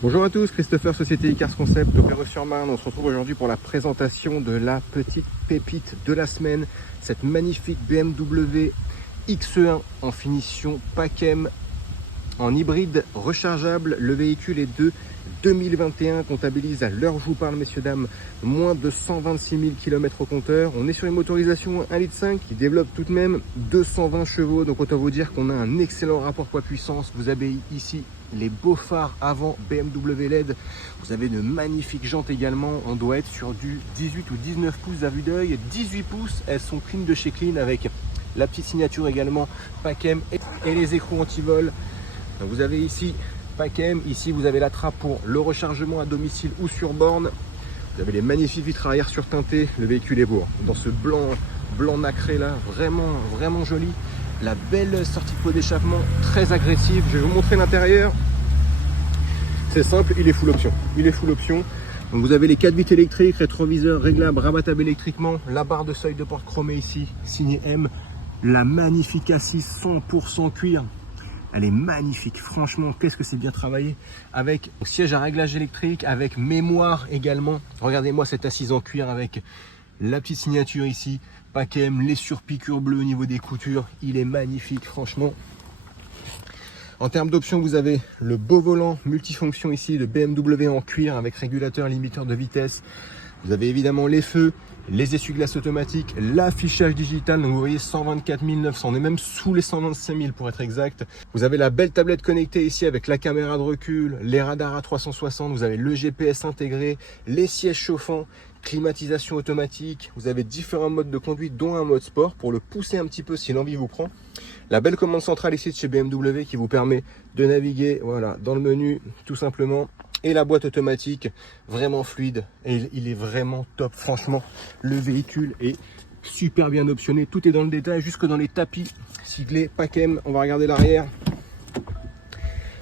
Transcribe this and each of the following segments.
Bonjour à tous, Christopher, Société Icars Concept, au Perreux-sur-Marne. On se retrouve aujourd'hui pour la présentation de la petite pépite de la semaine, cette magnifique BMW X1 en finition PACM, en hybride rechargeable. Le véhicule est de 2021, comptabilise à l'heure où je vous parle, messieurs dames, moins de 126 000 km au compteur. On est sur une motorisation 1,5 litre qui développe tout de même 220 chevaux, donc autant vous dire qu'on a un excellent rapport poids-puissance. Vous avez ici les beaux phares avant BMW LED, vous avez de magnifiques jantes également. On doit être sur du 18 ou 19 pouces à vue d'œil, 18 pouces, elles sont clean de chez clean avec la petite signature également PACM et les écrous anti-vol. Vous avez ici PACM, ici vous avez la trappe pour le rechargement à domicile ou sur borne. Vous avez les magnifiques vitres arrière surteintées, le véhicule est beau, dans ce blanc nacré là, vraiment joli. La belle sortie de pot d'échappement, très agressive. Je vais vous montrer l'intérieur. C'est simple, il est full option. Donc vous avez les 4 vitres électriques, rétroviseur réglable, rabattable électriquement, la barre de seuil de porte chromée ici, signée M, la magnifique assise 100% cuir. Elle est magnifique, franchement, qu'est-ce que c'est bien travaillé, avec siège à réglage électrique, avec mémoire également. Regardez-moi cette assise en cuir avec la petite signature ici, PACM, les surpiqûres bleues au niveau des coutures. Il est magnifique, franchement. En termes d'options, vous avez le beau volant multifonction ici de BMW en cuir avec régulateur, limiteur de vitesse. Vous avez évidemment les feux, les essuie-glaces automatiques, l'affichage digital. Donc vous voyez 124 900, on est même sous les 125 000 pour être exact. Vous avez la belle tablette connectée ici avec la caméra de recul, les radars à 360, vous avez le GPS intégré, les sièges chauffants, climatisation automatique. Vous avez différents modes de conduite dont un mode sport pour le pousser un petit peu si l'envie vous prend. La belle commande centrale ici de chez BMW qui vous permet de naviguer voilà, dans le menu tout simplement. Et la boîte automatique, vraiment fluide, et il est vraiment top. Franchement, le véhicule est super bien optionné. Tout est dans le détail, jusque dans les tapis siglés PACM. On va regarder l'arrière.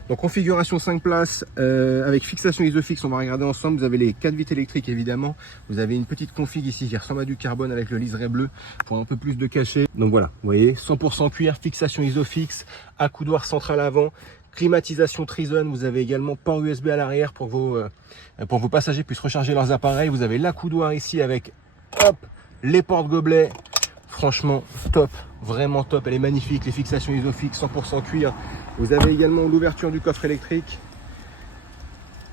Donc configuration 5 places avec fixation isofix, on va regarder ensemble. Vous avez les 4 vitres électriques évidemment. Vous avez une petite config ici qui ressemble à du carbone avec le liseré bleu pour un peu plus de cachet. Donc voilà, vous voyez, 100% cuir, fixation isofix, accoudoir central avant. Climatisation Trizone, vous avez également port USB à l'arrière pour que vos passagers puissent recharger leurs appareils. Vous avez l'accoudoir ici avec hop, les porte-gobelets. Franchement top, vraiment top, elle est magnifique. Les fixations Isofix 100% cuir. Vous avez également l'ouverture du coffre électrique.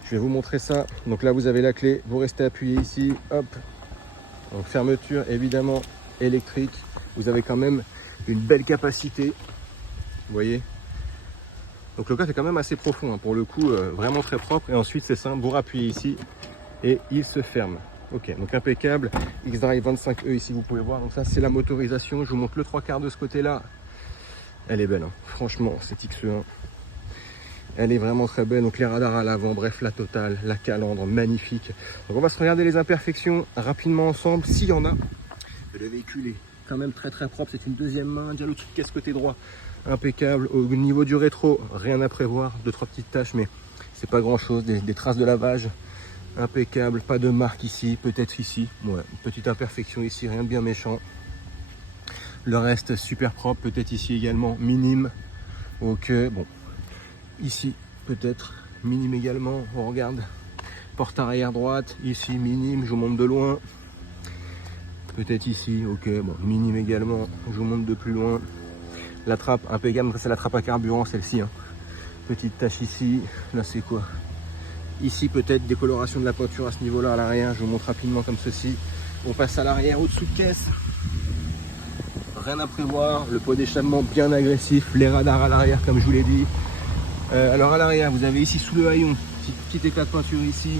Je vais vous montrer ça. Donc là vous avez la clé, vous restez appuyé ici, hop. Donc fermeture évidemment électrique. Vous avez quand même une belle capacité, vous voyez. Donc le coffre est quand même assez profond, hein, pour le coup, vraiment très propre. Et ensuite c'est simple, vous rappuyez ici et il se ferme. Ok, donc impeccable. X-Drive 25E ici, vous pouvez voir. Donc ça c'est la motorisation. Je vous montre le 3/4 de ce côté-là. Elle est belle, hein. Franchement, cette X1, elle est vraiment très belle. Donc les radars à l'avant, bref, la totale, la calandre, magnifique. Donc on va se regarder les imperfections rapidement ensemble, s'il y en a. Le véhicule est quand même très propre. C'est une deuxième main. Déjà le truc casse côté droit, impeccable. Au niveau du rétro, rien à prévoir, 2-3 petites taches, mais c'est pas grand chose. Des traces de lavage, impeccable. Pas de marque ici, peut-être ici, ouais, une petite imperfection ici, rien de bien méchant. Le reste super propre, peut-être ici également minime. Ok, bon, ici peut-être minime également. On regarde, porte arrière droite, ici minime, je vous montre de loin. Peut-être ici, ok, bon, minime également, je vous montre de plus loin. La trappe impeccable, c'est la trappe à carburant celle-ci, hein. Petite tache ici, là c'est quoi? Ici peut-être décoloration de la peinture à ce niveau-là à l'arrière, je vous montre rapidement comme ceci. On passe à l'arrière, au-dessous de caisse. Rien à prévoir, le pot d'échappement bien agressif, les radars à l'arrière comme je vous l'ai dit. Alors à l'arrière, vous avez ici sous le haillon, petit éclat de peinture ici.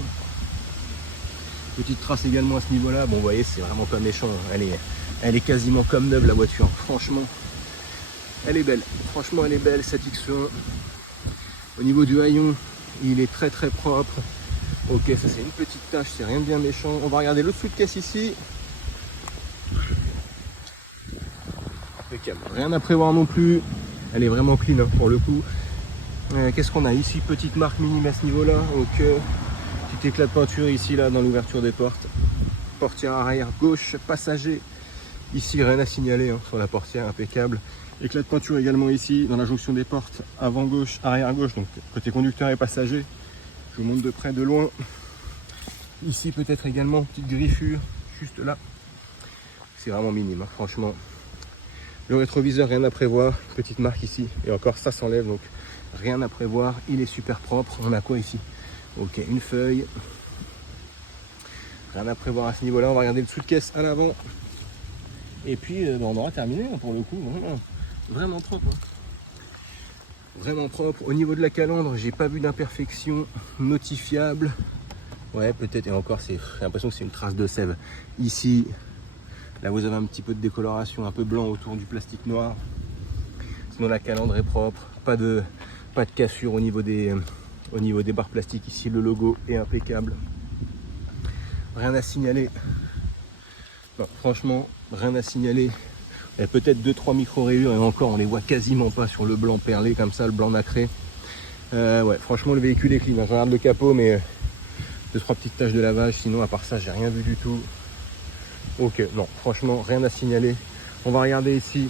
Petite trace également à ce niveau-là. Bon, vous voyez, c'est vraiment pas méchant. Elle est quasiment comme neuve la voiture. Franchement, elle est belle. Franchement, elle est belle cette X1. Au niveau du haillon, il est très propre. Ok, ça c'est une petite tache, c'est rien de bien méchant. On va regarder le dessous de caisse ici. Impeccable. Rien à prévoir non plus. Elle est vraiment clean, hein, pour le coup. Qu'est-ce qu'on a ici? Petite marque minime à ce niveau-là. Ok. Petit éclat de peinture ici, là, dans l'ouverture des portes. Portière arrière gauche, passager. Ici, rien à signaler, hein, sur la portière, impeccable. Éclat de peinture également ici, dans la jonction des portes, avant gauche, arrière gauche, donc côté conducteur et passager. Je vous montre de près, de loin. Ici peut-être également, petite griffure, juste là. C'est vraiment minime, hein, franchement. Le rétroviseur, rien à prévoir. Petite marque ici. Et encore, ça s'enlève, donc rien à prévoir. Il est super propre. On a quoi ici? Ok, une feuille. Rien à prévoir à ce niveau-là. On va regarder le dessous de caisse à l'avant. Et puis, on aura terminé, hein, pour le coup. Vraiment propre. Hein. Vraiment propre. Au niveau de la calandre, j'ai pas vu d'imperfection notifiable. Ouais, peut-être. Et encore, j'ai l'impression que c'est une trace de sève. Ici, là, vous avez un petit peu de décoloration, un peu blanc autour du plastique noir. Sinon, la calandre est propre. Pas de cassure au niveau des barres plastiques. Ici, le logo est impeccable. Rien à signaler. Non, franchement, rien à signaler. Il y a peut-être 2-3 micro-rayures et encore, on les voit quasiment pas sur le blanc perlé comme ça, le blanc nacré. Ouais, franchement, le véhicule est clean. Je regarde le capot, mais 2-3 petites taches de lavage. Sinon, à part ça, j'ai rien vu du tout. Ok, non, franchement, rien à signaler. On va regarder ici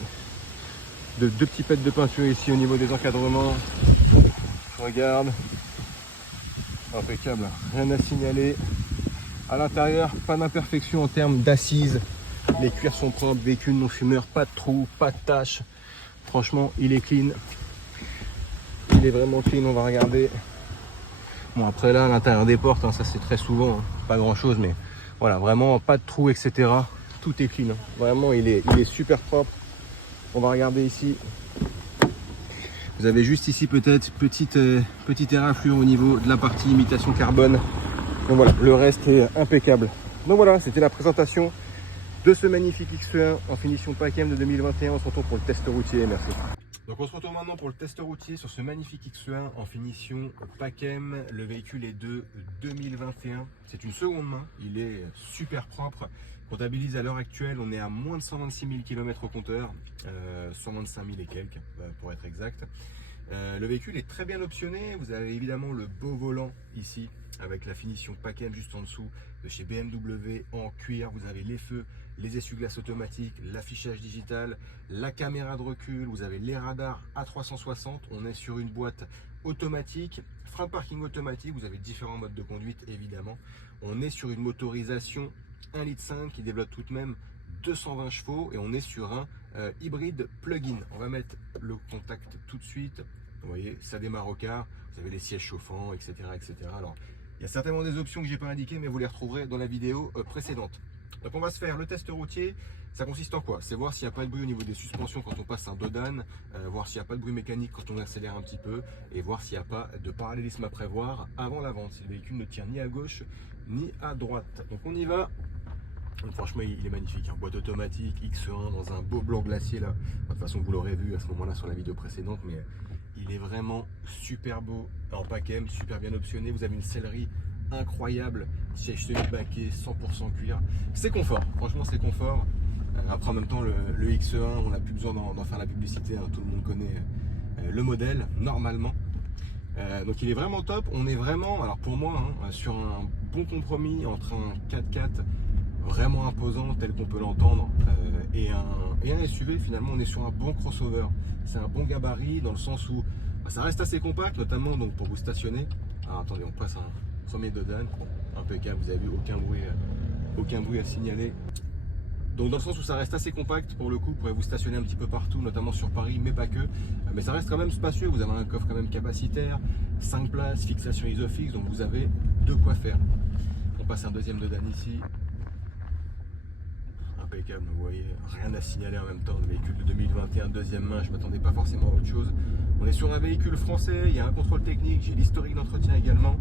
deux petits pets de peinture ici au niveau des encadrements. Je regarde. Impeccable, rien à signaler. À l'intérieur, pas d'imperfection en termes d'assises. Les cuirs sont propres, véhicule non fumeur, pas de trous, pas de taches. Franchement, il est clean. Il est vraiment clean, on va regarder. Bon, après là, à l'intérieur des portes, hein, ça c'est très souvent, hein, pas grand chose, mais voilà, vraiment pas de trous, etc. Tout est clean. Hein. Vraiment, il est super propre. On va regarder ici. Vous avez juste ici peut-être petite éraflure au niveau de la partie imitation carbone. Donc voilà, le reste est impeccable. Donc voilà, c'était la présentation de ce magnifique X1 en finition PACM de 2021. On se retrouve pour le test routier. Merci. Donc on se retrouve maintenant pour le test routier sur ce magnifique X1 en finition PACM. Le véhicule est de 2021. C'est une seconde main. Il est super propre. Comptabilise à l'heure actuelle, on est à moins de 126 000 km au compteur. 125 000 et quelques pour être exact. Le véhicule est très bien optionné. Vous avez évidemment le beau volant ici avec la finition PACM juste en dessous de chez BMW en cuir. Vous avez les feux, les essuie-glaces automatiques, l'affichage digital, la caméra de recul. Vous avez les radars A360. On est sur une boîte automatique, frein de parking automatique. Vous avez différents modes de conduite évidemment. On est sur une motorisation 1,5 litre qui développe tout de même 220 chevaux et on est sur un hybride plug-in. On va mettre le contact tout de suite. Vous voyez, ça démarre au quart. Vous avez les sièges chauffants, etc., etc. Alors, il y a certainement des options que j'ai pas indiquées, mais vous les retrouverez dans la vidéo précédente. Donc, on va se faire le test routier. Ça consiste en quoi? C'est voir s'il n'y a pas de bruit au niveau des suspensions quand on passe un dos d'âne, voir s'il n'y a pas de bruit mécanique quand on accélère un petit peu, et voir s'il n'y a pas de parallélisme à prévoir avant la vente, si le véhicule ne tire ni à gauche ni à droite. Donc, on y va. Donc franchement, il est magnifique, hein. Boîte automatique X1 dans un beau blanc glacier là. De toute façon, vous l'aurez vu à ce moment-là sur la vidéo précédente, mais il est vraiment super beau en PACM, super bien optionné. Vous avez une sellerie incroyable, siège semi-baquet, 100% cuir. C'est confort, franchement, c'est confort. Après, en même temps, le X1, on n'a plus besoin d'en faire la publicité, hein. Tout le monde connaît le modèle normalement. Donc il est vraiment top. On est vraiment, alors pour moi, hein, sur un bon compromis entre un 4x4 vraiment imposant tel qu'on peut l'entendre et un SUV. Finalement, on est sur un bon crossover. C'est un bon gabarit dans le sens où ça reste assez compact, notamment donc pour vous stationner. Alors attendez, on passe un 100 mètres de Dan, impeccable, vous avez vu, aucun bruit à signaler. Donc dans le sens où ça reste assez compact pour le coup, vous pourrez vous stationner un petit peu partout, notamment sur Paris, mais pas que. Mais ça reste quand même spacieux, vous avez un coffre quand même capacitaire, 5 places, fixation isofix, donc vous avez de quoi faire. On passe un deuxième de Dan ici. Impeccable, vous voyez, rien à signaler en même temps. Le véhicule de 2021, deuxième main, je ne m'attendais pas forcément à autre chose. On est sur un véhicule français, il y a un contrôle technique, j'ai l'historique d'entretien également.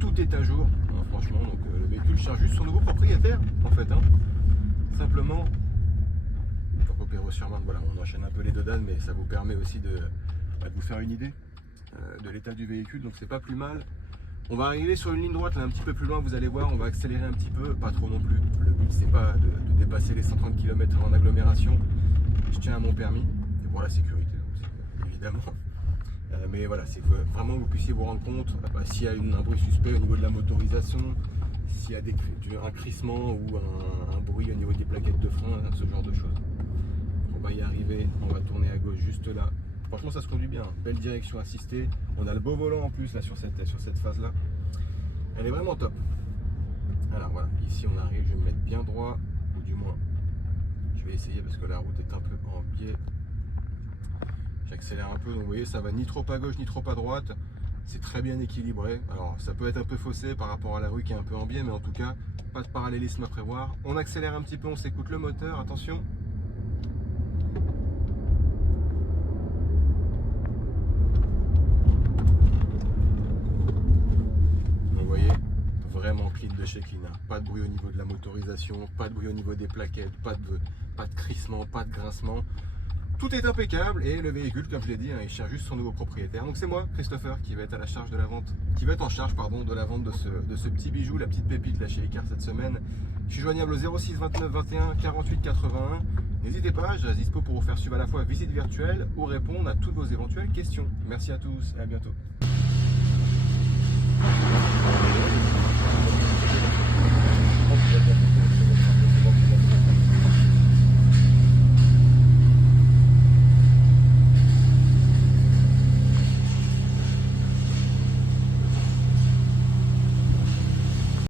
Tout est à jour, hein, franchement. Donc le véhicule charge juste son nouveau propriétaire en fait. Hein. Simplement, pour opérer sur main, voilà, on enchaîne un peu les deux dames, mais ça vous permet aussi de vous faire une idée de l'état du véhicule, donc c'est pas plus mal. On va arriver sur une ligne droite là un petit peu plus loin, vous allez voir, on va accélérer un petit peu, pas trop non plus. Le but c'est pas de dépasser les 130 km en agglomération. Je tiens à mon permis, et pour la sécurité donc, évidemment. Mais voilà, c'est que vraiment vous puissiez vous rendre compte s'il y a un bruit suspect au niveau de la motorisation, s'il y a un crissement ou un bruit au niveau des plaquettes de frein, ce genre de choses. On va y arriver, on va tourner à gauche juste là. Franchement ça se conduit bien, belle direction assistée. On a le beau volant en plus là sur cette phase là. Elle est vraiment top. Alors voilà, ici on arrive, je vais me mettre bien droit, ou du moins, je vais essayer parce que la route est un peu en biais. J'accélère un peu, donc vous voyez, ça va ni trop à gauche ni trop à droite. C'est très bien équilibré. Alors ça peut être un peu faussé par rapport à la rue qui est un peu en biais, mais en tout cas, pas de parallélisme à prévoir. On accélère un petit peu, on s'écoute le moteur, attention. Vous voyez, vraiment clean de chez clean. Pas de bruit au niveau de la motorisation, pas de bruit au niveau des plaquettes, pas de crissement, pas de grincement. Tout est impeccable et le véhicule, comme je l'ai dit, il cherche juste son nouveau propriétaire. Donc c'est moi, Christopher, qui va être à la charge de la vente, de la vente de ce petit bijou, la petite pépite là chez Icar cette semaine. Je suis joignable au 06 29 21 48 81. N'hésitez pas, je reste dispo pour vous faire suivre à la fois visite virtuelle ou répondre à toutes vos éventuelles questions. Merci à tous et à bientôt.